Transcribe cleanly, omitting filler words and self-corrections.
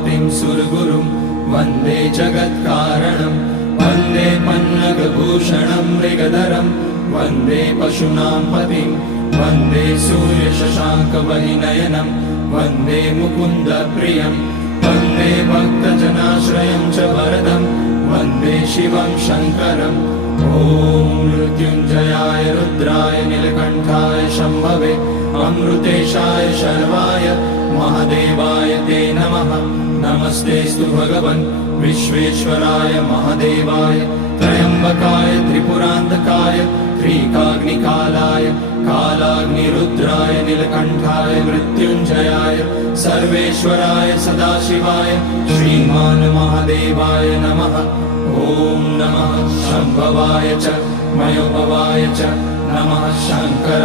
पतिं सुरगुरुं वन्दे जगत्कारणं वन्दे पन्नगभूषणं मृगधरं वन्दे पशूनां पतिं वन्दे सूर्यशशाङ्कवहिनयनं वन्दे मुकुन्दप्रियं वन्दे भक्तजनाश्रयं च वरदं वन्दे शिवं शङ्करम् ॐ मृत्युञ्जयाय रुद्राय नीलकण्ठाय शम्भवे अमृतेशाय शर्वाय महादेवाय ते नमः। नमस्तेऽस्तु भगवन् विश्वेश्वराय महादेवाय त्र्यम्बकाय त्रिपुरान्तकाय त्रिकाग्निकालाय कालाग्निरुद्राय नीलकण्ठाय मृत्युञ्जयाय सर्वेश्वराय सदाशिवाय श्रीमान् महादेवाय नमः। ॐ नमः शम्भवाय च मयोभवाय च नमः शङ्कराय।